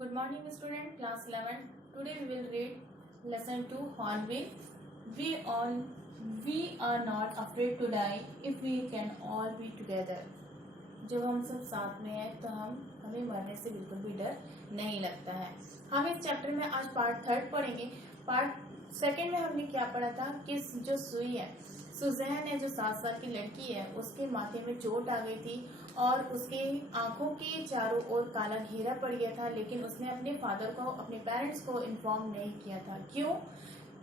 Good morning, student. Class 11. Today we will read lesson 2 Hornbill. We all we are not afraid to die if we can all be together. जब हम सब साथ में हैं तो हमें मरने से बिल्कुल भी डर नहीं लगता है। हम इस चैप्टर में आज पार्ट 3 पढ़ेंगे। पार्ट सेकंड में हमने क्या पढ़ा था कि जो सुई है, सुजैन है जो 7 साल की लड़की है, उसके माथे में चोट आ गई थी और उसके आंखों के चारों ओर काला घेरा पड़ गया था, लेकिन उसने अपने फादर को, अपने पेरेंट्स को इन्फॉर्म नहीं किया था। क्यों?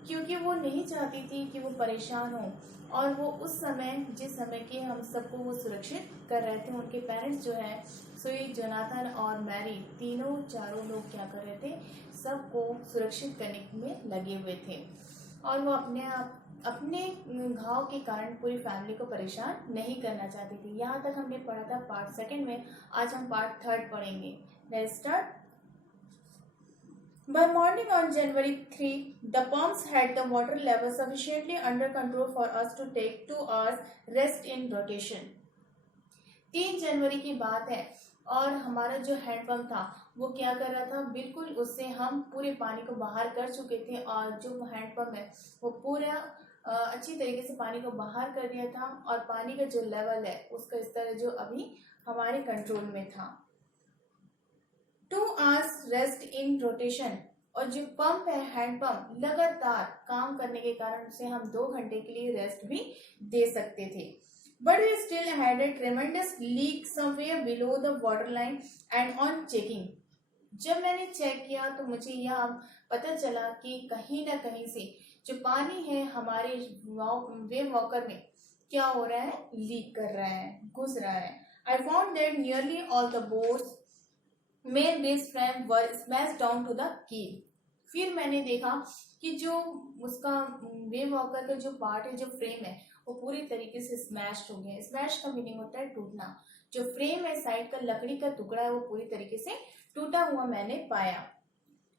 क्योंकि वो नहीं चाहती थी कि वो परेशान हो, और वो उस समय, जिस समय के हम सबको वो सुरक्षित कर रहे थे, उनके पेरेंट्स जो है सुई, जोनाथन और मैरी, तीनों चारों लोग क्या कर रहे थे, सबको सुरक्षित करने में लगे हुए थे। और वो अपने घाव के कारण पूरी फैमिली को परेशान नहीं करना चाहती थी। यहाँ तक हमने पढ़ा था पार्ट सेकंड में। आज हम पार्ट 3 पढ़ेंगे। Let's start. By morning on January 3, the pumps had the water level sufficiently under control for us to take 2 hours rest in rotation. 3 जनवरी की बात है और हमारा जो हैंडपम्प था वो क्या कर रहा था, बिल्कुल उससे हम पूरे पानी को बाहर कर चुके थे, और जो हैंडपम्प है वो पूरा अच्छी तरीके से पानी को बाहर कर दिया था, और पानी का जो लेवल है उसका स्तर जो अभी हमारे कंट्रोल में था। 2 hours रेस्ट इन रोटेशन, और जो पंप है, हैंडपम्प, लगातार काम करने के कारण उसे हम 2 घंटे के लिए रेस्ट भी दे सकते थे। But we still had a tremendous leak somewhere below the water line and on checking, जब मैंने चेक किया तो मुझे यह पता चला कि कहीं ना कहीं से जो पानी है हमारे वेव वॉकर में क्या हो रहा है, लीक कर रहा है, घुस रहा है। I found that nearly all the boat's main base frame were smash down to the keel. फिर मैंने देखा कि जो उसका वेव वॉकर का जो पार्ट है, जो फ्रेम है, वो पूरी तरीके से स्मैश हो गया है। स्मैश का मीनिंग होता है टूटना। जो फ्रेम है, साइड का लकड़ी का टुकड़ा है, वो पूरी तरीके से टूटा हुआ मैंने पाया।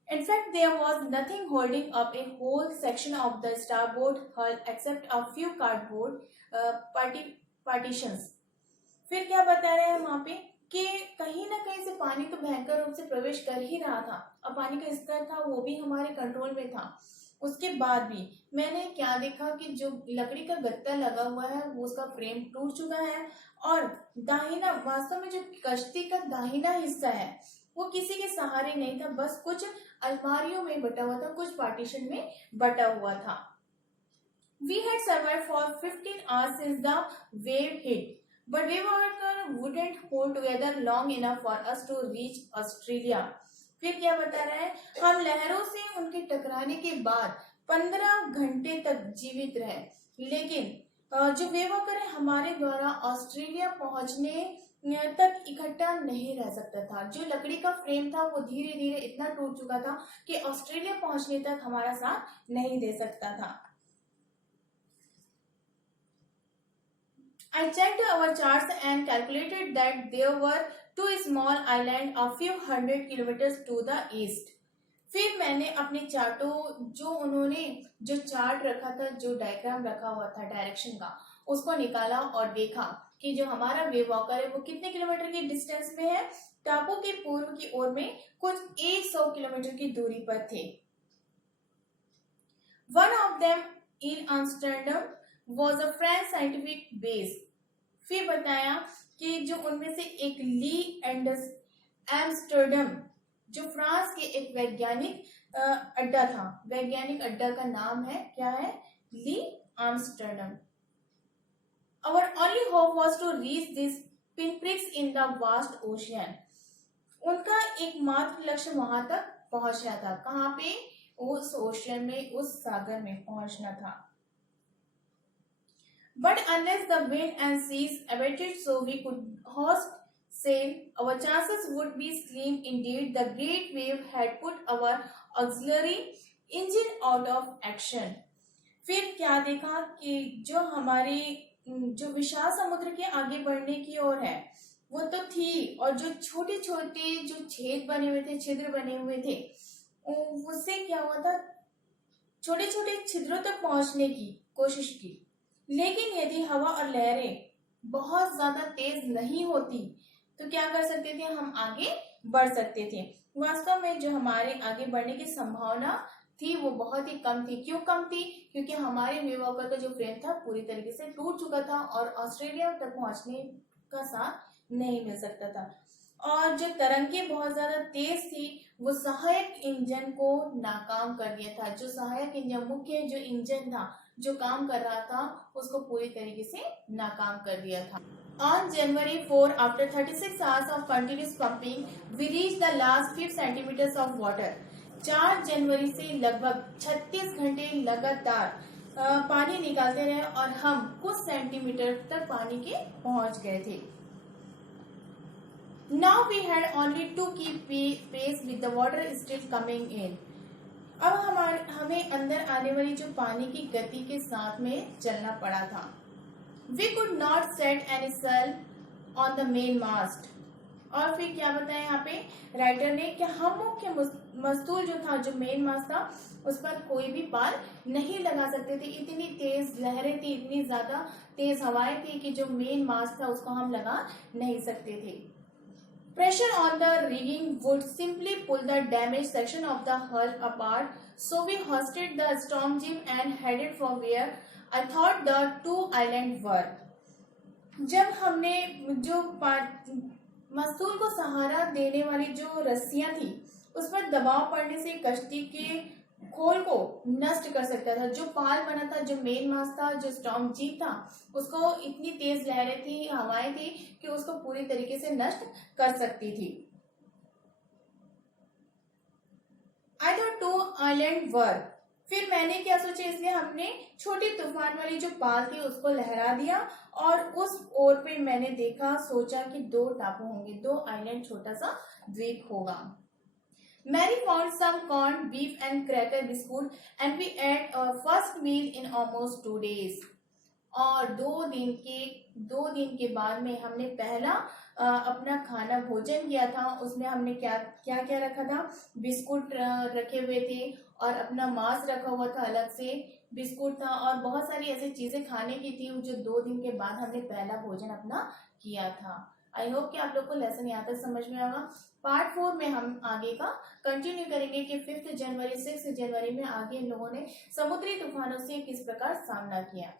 In fact, there was nothing holding up a whole section of the starboard hull except a few cardboard partitions. फिर क्या बता रहे हैं वहां पे कि कहीं ना कहीं से पानी तो भयंकर रूप से प्रवेश कर ही रहा था, और पानी का स्तर था वो भी हमारे कंट्रोल में था। उसके बाद भी मैंने क्या देखा कि जो लकड़ी का गत्ता लगा हुआ है वो उसका फ्रेम टूट चुका है, और दाहिना, वास्तव में जो कश्ती का दाहिना हिस्सा है वो किसी के सहारे नहीं था, बस कुछ अलमारियों में बटा हुआ था, कुछ पार्टीशन में बटा हुआ था। We had survived for 15 hours since the wave hit, but wave wouldn't hold together long enough for us to reach Australia. फिर क्या बता रहा है, हम लहरों से उनके टकराने के बाद 15 घंटे तक जीवित रहे, लेकिन जो वेव वॉकर है हमारे द्वारा ऑस्ट्रेलिया पहुंचने तक इकट्ठा नहीं रह सकता था। जो लकड़ी का फ्रेम था वो धीरे धीरे इतना टूट चुका था कि ऑस्ट्रेलिया पहुंचने तक हमारा साथ नहीं दे सकता था। I checked our charts and calculated that there were 2 small islands a few hundred kilometers to the east. फिर मैंने अपने चार्टों, जो उन्होंने जो चार्ट रखा था, जो डायग्राम रखा हुआ था डायरेक्शन का, उसको निकाला और देखा कि जो हमारा वेव वॉकर है वो कितने किलोमीटर की डिस्टेंस में है। टापू के पूर्व की ओर में कुछ 100 किलोमीटर की दूरी पर थे। One of them in Amsterdam was a French scientific base. फिर बताया कि जो उनमें से एक ली एम्स्टर्डम, जो फ्रांस के एक वैज्ञानिक अड्डा था। वैज्ञानिक अड्डा का नाम है, क्या है, ली Amsterdam. Our only hope was to reach these pinpricks in the vast ocean. उनका एकमात्र लक्ष्य वहां तक पहुंचना था। कहाँ पे? उस ओशियन में, उस सागर में पहुंचना था। But unless the wind and seas abated so we could hoist sail, our chances would be slim indeed. The great wave had put our auxiliary engine out of action. फिर क्या देखा कि जो हमारी जो विशाल समुद्र के आगे बढ़ने की ओर है वो तो थी, और जो छोटे छोटे जो छेद बने हुए थे, छिद्र बने हुए थे, उससे क्या हुआ था, छोटे छोटे छिद्रों तक पहुंचने की कोशिश की। लेकिन यदि हवा और लहरें बहुत ज्यादा तेज नहीं होती तो क्या कर सकते थे, हम आगे बढ़ सकते थे। वास्तव में जो हमारे आगे बढ़ने की संभावना थी वो बहुत ही कम थी। क्यों कम थी? क्योंकि हमारे वेव वॉकर का जो फ्रेम था पूरी तरीके से टूट चुका था और ऑस्ट्रेलिया तक पहुंचने का साथ नहीं मिल सकता था। और जो तरंगे बहुत ज्यादा तेज थी वो सहायक इंजन को नाकाम कर दिया था। जो सहायक इंजन, मुख्य जो इंजन था जो काम कर रहा था, उसको पूरी तरीके से नाकाम कर दिया था। On January 4, after 36 hours of continuous pumping, we reached the last 5 centimeters of water. 4 जनवरी से लगभग 36 घंटे लगातार पानी निकालते रहे और हम कुछ सेंटीमीटर तक पानी के पहुंच गए थे। Now we had only to keep pace with the water still coming in. अब हमें अंदर आने वाली जो पानी की गति के साथ में चलना पड़ा था। We could not set any sail on the main mast. और फिर क्या बताया यहाँ पे राइटर ने कि हम मुख्य मस्तूल जो था, जो मेन मास्ट था, उस पर कोई भी पाल नहीं लगा सकते थे। इतनी तेज लहरें थी, इतनी ज्यादा तेज हवाएं थी कि जो मेन मास्ट था उसको हम लगा नहीं सकते थे। Pressure on the rigging would simply pull the damaged section of the hull apart, so we hoisted the storm jib and headed for where I thought the 2 islands were. जब हमने जो मस्तूल को सहारा देने वाली जो रस्सियां थी उस पर दबाव पड़ने से कश्ती के खोल को नष्ट कर सकता था। जो पाल बना था, जो मेन मास्ट था, जो स्टॉर्म जीप था, उसको इतनी तेज लहरें थी, हवाएं थी कि उसको पूरी तरीके से नष्ट कर सकती थी। I thought 2 islands were. फिर मैंने क्या सोचा, इसलिए हमने छोटी तूफान वाली जो पाल थी उसको लहरा दिया और उस ओर पे मैंने देखा, सोचा कि 2 टापू होंगे, 2 आइलैंड, छोटा सा द्वीप होगा। Mary found some corn, beef and cracker biscuit and we ate our first meal in almost 2 days. और 2 दिन के बाद में हमने पहला अपना खाना भोजन किया था। उसमें हमने क्या क्या रखा था? बिस्कुट रखे हुए थे और अपना मांस रखा हुआ था, अलग से बिस्कुट था और बहुत सारी ऐसी चीजें खाने की थी जो 2 दिन के बाद हमने पहला भोजन अपना किया था। आई होप कि आप लोग को लेसन यहाँ तक समझ में आएगा। पार्ट 4 में हम आगे का कंटिन्यू करेंगे कि 5 जनवरी 6 जनवरी में आगे इन लोगों ने समुद्री तूफानों से किस प्रकार सामना किया।